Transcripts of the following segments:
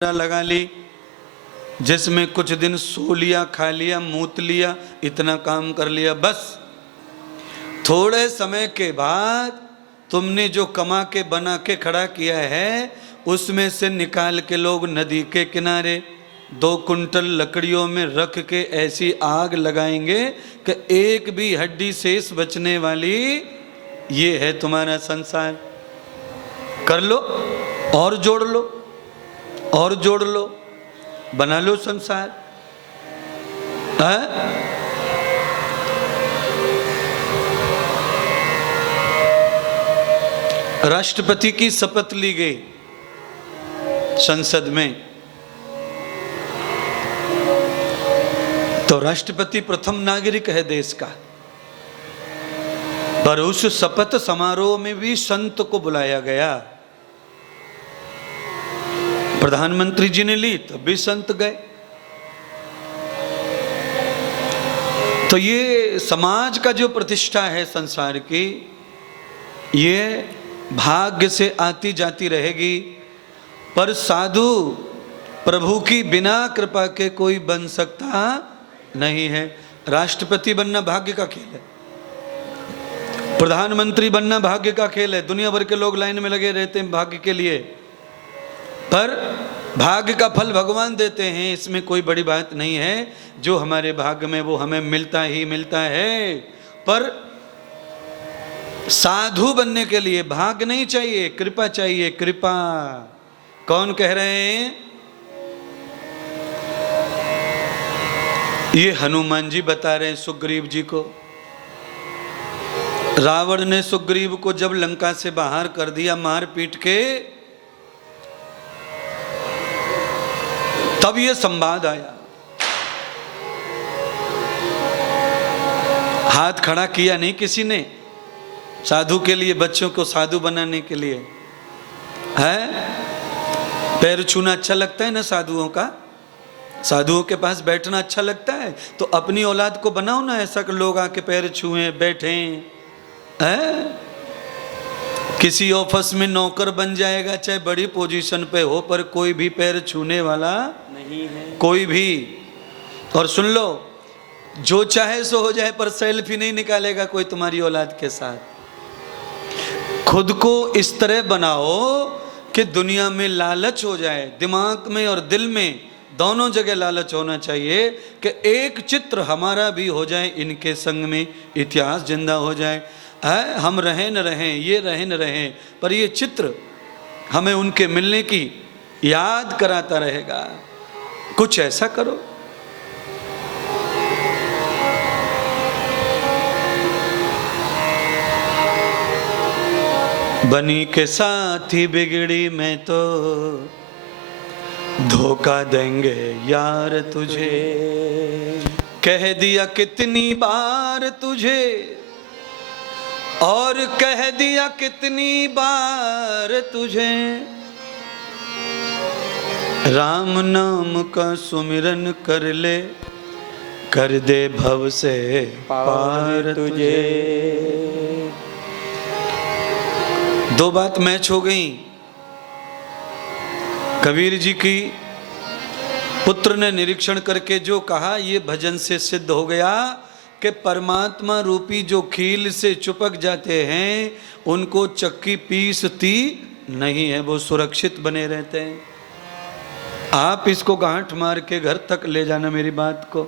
लगा ली, जिसमें कुछ दिन सो लिया, खा लिया, मूत लिया, इतना काम कर लिया, बस थोड़े समय के बाद तुमने जो कमा के बना के खड़ा किया है उसमें से निकाल के लोग नदी के किनारे 2 कुंटल लकड़ियों में रख के ऐसी आग लगाएंगे कि एक भी हड्डी शेष बचने वाली। ये है तुम्हारा संसार। कर लो और जोड़ लो और जोड़ लो, बना लो संसार। राष्ट्रपति की शपथ ली गई संसद में, तो राष्ट्रपति प्रथम नागरिक है देश का, पर उस शपथ समारोह में भी संत को बुलाया गया। प्रधानमंत्री जी ने ली तब भी संत गए। तो ये समाज का जो प्रतिष्ठा है संसार की, ये भाग्य से आती जाती रहेगी, पर साधु प्रभु की बिना कृपा के कोई बन सकता नहीं है। राष्ट्रपति बनना भाग्य का खेल है, प्रधानमंत्री बनना भाग्य का खेल है। दुनिया भर के लोग लाइन में लगे रहते हैं भाग्य के लिए, पर भाग्य का फल भगवान देते हैं, इसमें कोई बड़ी बात नहीं है। जो हमारे भाग्य में वो हमें मिलता ही मिलता है। पर साधु बनने के लिए भाग्य नहीं चाहिए, कृपा चाहिए, कृपा। कौन कह रहे हैं? ये हनुमान जी बता रहे हैं सुग्रीव जी को। रावण ने सुग्रीव को जब लंका से बाहर कर दिया मार पीट के, तब ये संवाद आया। हाथ खड़ा किया नहीं किसी ने साधु के लिए, बच्चों को साधु बनाने के लिए। है पैर छूना अच्छा लगता है ना साधुओं का? साधुओं के पास बैठना अच्छा लगता है, तो अपनी औलाद को बनाओ ना ऐसा कि लोग आके पैर छुएं, बैठें। है किसी ऑफिस में नौकर बन जाएगा, चाहे बड़ी पोजीशन पे हो, पर कोई भी पैर छूने वाला नहीं है, कोई भी। और सुन लो, जो चाहे सो हो जाए, पर सेल्फी नहीं निकालेगा कोई तुम्हारी औलाद के साथ। खुद को इस तरह बनाओ कि दुनिया में लालच हो जाए, दिमाग में और दिल में दोनों जगह लालच होना चाहिए कि एक चित्र हमारा भी हो जाए इनके संग में, इतिहास जिंदा हो जाए। है हम रहें न रहें, ये रहें न रहें, पर ये चित्र हमें उनके मिलने की याद कराता रहेगा। कुछ ऐसा करो। बनी के साथ ही बिगड़ी मैं तो धोखा देंगे यार तुझे। कह दिया कितनी बार तुझे, और कह दिया कितनी बार तुझे, राम नाम का सुमिरन कर ले, कर दे भव से पार तुझे। 2 बात मैच हो गई। कबीर जी की पुत्र ने निरीक्षण करके जो कहा, ये भजन से सिद्ध हो गया कि परमात्मा रूपी जो खील से चिपक जाते हैं उनको चक्की पीसती नहीं है, वो सुरक्षित बने रहते हैं। आप इसको गांठ मार के घर तक ले जाना मेरी बात को।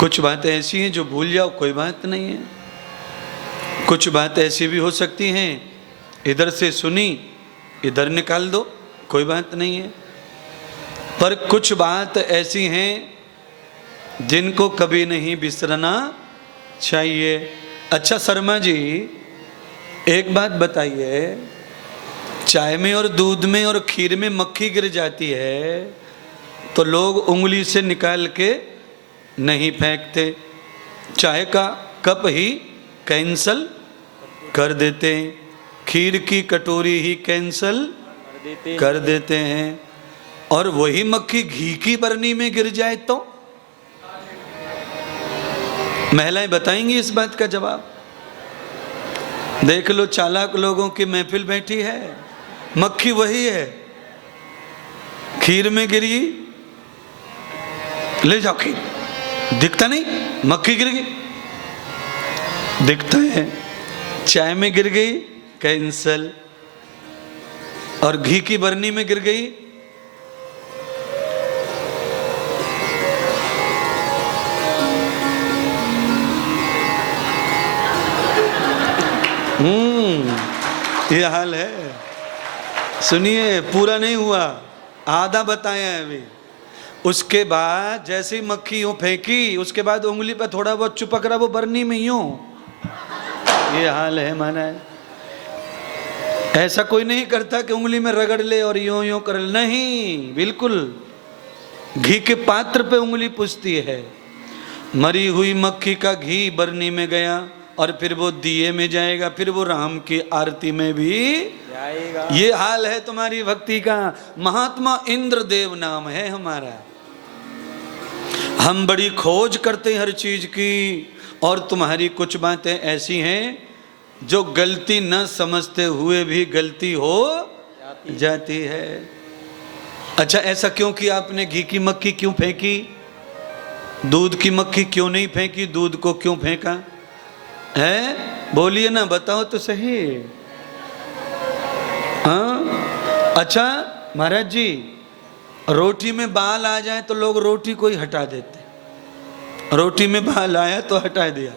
कुछ बातें ऐसी हैं जो भूल जाओ कोई बात नहीं है, कुछ बात ऐसी भी हो सकती हैं इधर से सुनी इधर निकाल दो, कोई बात नहीं है। पर कुछ बात ऐसी हैं जिनको कभी नहीं बिसरना चाहिए। अच्छा शर्मा जी, एक बात बताइए, चाय में और दूध में और खीर में मक्खी गिर जाती है तो लोग उंगली से निकाल के नहीं फेंकते, चाय का कप ही कैंसल कर देते हैं, खीर की कटोरी ही कैंसल कर देते हैं, और वही मक्खी घी की बरनी में गिर जाए तो? महिलाएं बताएंगी इस बात का जवाब। देख लो, चालाक लोगों की महफिल बैठी है, मक्खी वही है खीर में गिर गई, ले जाओ खीर, दिखता नहीं, मक्खी गिर गई, दिखता है। चाय में गिर गई, कैंसल। और घी की बरनी में गिर गई, ये हाल है। सुनिए, पूरा नहीं हुआ, आधा बताया है अभी। उसके बाद जैसे ही मक्खी यूं फेंकी, उसके बाद उंगली पे थोड़ा बहुत चिपक रहा, वो बरनी में यूं, ये हाल है माना। ऐसा कोई नहीं करता कि उंगली में रगड़ ले और यूं यूं कर ले, नहीं, बिल्कुल। घी के पात्र पे उंगली पुछती है। मरी हुई मक्खी का घी बरनी में गया और फिर वो दिए में जाएगा, फिर वो राम की आरती में भी जाएगा। ये हाल है तुम्हारी भक्ति का। महात्मा इंद्रदेव नाम है हमारा। हम बड़ी खोज करते हैं हर चीज की, और तुम्हारी कुछ बातें ऐसी हैं जो गलती न समझते हुए भी गलती हो जाती है। अच्छा, ऐसा क्यों किया आपने? घी की मक्खी क्यों फेंकी? दूध की मक्खी क्यों नहीं फेंकी? दूध को क्यों फेंका है? बोलिए ना, बताओ तो सही। हाँ, अच्छा महाराज जी, रोटी में बाल आ जाए तो लोग रोटी को ही हटा देते। रोटी में बाल आया तो हटा दिया,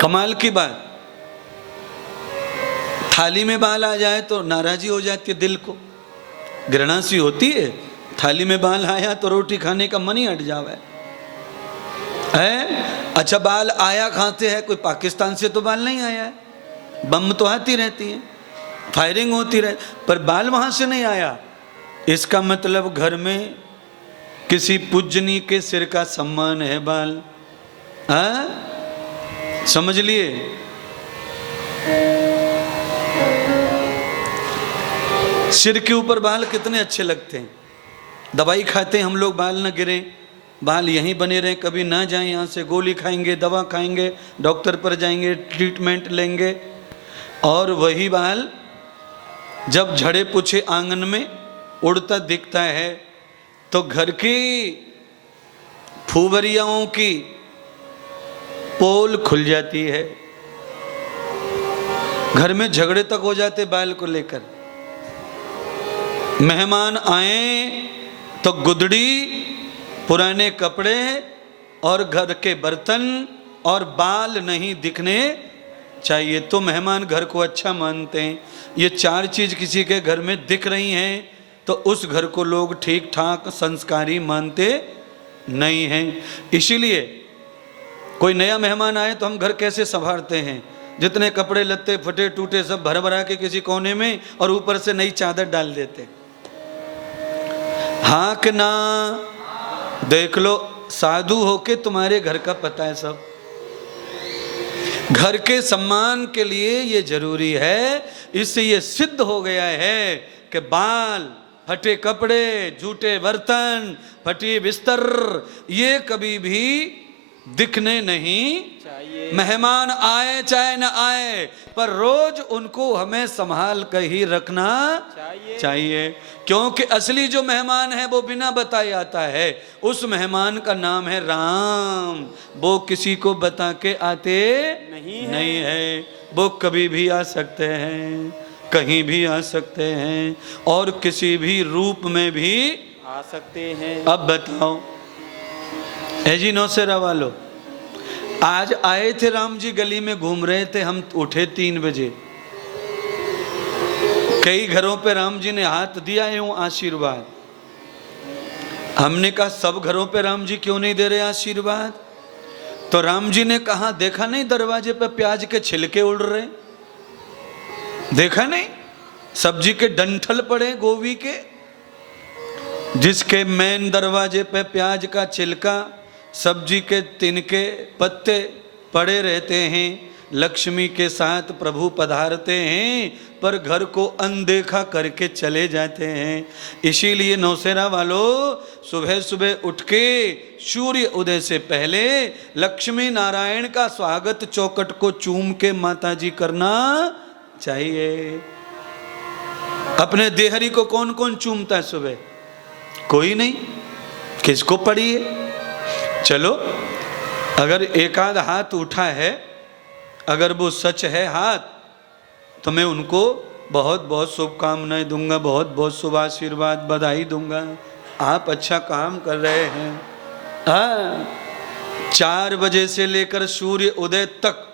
कमाल की बात। थाली में बाल आ जाए तो नाराजी हो जाती है, दिल को घृणा सी होती है। थाली में बाल आया तो रोटी खाने का मन ही हट जावे है। अच्छा, बाल आया खाते हैं, कोई पाकिस्तान से तो बाल नहीं आया है, बम तो आती रहती है, फायरिंग होती रहे, पर बाल वहां से नहीं आया। इसका मतलब घर में किसी पूजनी के सिर का सम्मान है बाल। हाँ, समझ लिए। सिर के ऊपर बाल कितने अच्छे लगते हैं। दवाई खाते हैं हम लोग, बाल न गिरे, बाल यहीं बने रहें, कभी ना जाएं यहाँ से। गोली खाएंगे, दवा खाएंगे, डॉक्टर पर जाएंगे, ट्रीटमेंट लेंगे, और वही बाल जब झड़े पूछे आंगन में उड़ता दिखता है तो घर की फूबरियाओं की पोल खुल जाती है। घर में झगड़े तक हो जाते बाल को लेकर। मेहमान आए तो गुदड़ी, पुराने कपड़े और घर के बर्तन और बाल नहीं दिखने चाहिए, तो मेहमान घर को अच्छा मानते हैं। ये चार चीज किसी के घर में दिख रही हैं तो उस घर को लोग ठीक ठाक संस्कारी मानते नहीं हैं। इसीलिए कोई नया मेहमान आए तो हम घर कैसे संभालते हैं? जितने कपड़े लत्ते फटे टूटे सब भर भरा के किसी कोने में, और ऊपर से नई चादर डाल देते। हाँ कि ना? देख लो, साधु होके तुम्हारे घर का पता है सब। घर के सम्मान के लिए ये जरूरी है। इससे ये सिद्ध हो गया है कि बाल, फटे कपड़े, झूठे बर्तन, फटी बिस्तर, ये कभी भी दिखने नहीं चाहिए। मेहमान आए चाहे न आए, पर रोज उनको हमें संभाल कर ही रखना चाहिए। क्योंकि असली जो मेहमान है वो बिना बताए आता है। उस मेहमान का नाम है राम। वो किसी को बता के आते नहीं है। वो कभी भी आ सकते हैं, कहीं भी आ सकते हैं, और किसी भी रूप में भी आ सकते हैं। अब बताओ, जी नौसेरा वालों, आज आए थे राम जी, गली में घूम रहे थे, हम उठे 3 बजे। कई घरों पे राम जी ने हाथ दिया है आशीर्वाद। हमने कहा सब घरों पे राम जी क्यों नहीं दे रहे आशीर्वाद? तो राम जी ने कहा, देखा नहीं दरवाजे पे प्याज के छिलके उड़ रहे? देखा नहीं? सब्जी के डंठल पड़े गोभी के। जिसके मेन दरवाजे पे प्याज का छिलका, सब्जी के तिनके, पत्ते पड़े रहते हैं, लक्ष्मी के साथ प्रभु पधारते हैं, पर घर को अनदेखा करके चले जाते हैं। इसीलिए नौसेरा वालों, सुबह सुबह उठ के सूर्य उदय से पहले लक्ष्मी नारायण का स्वागत चौखट को चूम के माताजी करना चाहिए। अपने देहरी को कौन कौन चूमता है सुबह? कोई नहीं। किसको पड़ी है? चलो, अगर एक आध हाथ उठा है, अगर वो सच है हाथ, तो मैं उनको बहुत बहुत शुभकामनाएं दूंगा, बहुत बहुत शुभ आशीर्वाद, बधाई दूंगा। आप अच्छा काम कर रहे हैं। हाँ, 4 बजे से लेकर सूर्य उदय तक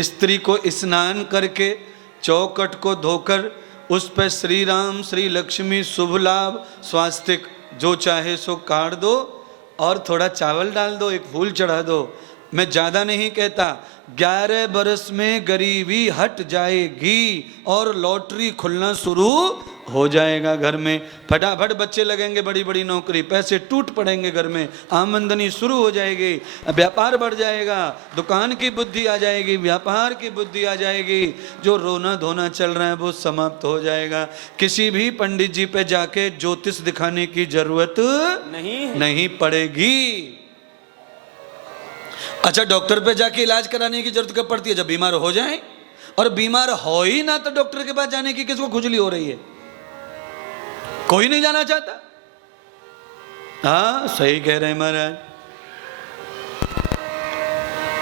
स्त्री को स्नान करके चौखट को धोकर उस पर श्री राम श्री लक्ष्मी शुभ लाभ स्वास्तिक जो चाहे सो काट दो और थोड़ा चावल डाल दो, एक फूल चढ़ा दो। मैं ज़्यादा नहीं कहता, 11 बरस में गरीबी हट जाएगी और लॉटरी खुलना शुरू हो जाएगा घर में। फटाफट बच्चे लगेंगे, बड़ी बड़ी नौकरी, पैसे टूट पड़ेंगे घर में, आमदनी शुरू हो जाएगी, व्यापार बढ़ जाएगा, दुकान की बुद्धि आ जाएगी, व्यापार की बुद्धि आ जाएगी। जो रोना धोना चल रहा है वो समाप्त हो जाएगा। किसी भी पंडित जी पे जाके ज्योतिष दिखाने की जरूरत नहीं पड़ेगी। अच्छा, डॉक्टर पे जाके इलाज कराने की जरूरत कब पड़ती है? जब बीमार हो जाए, और बीमार हो ही ना तो डॉक्टर के पास जाने की किसको खुजली हो रही है? कोई नहीं जाना चाहता। हाँ, सही कह रहे हैं महाराज।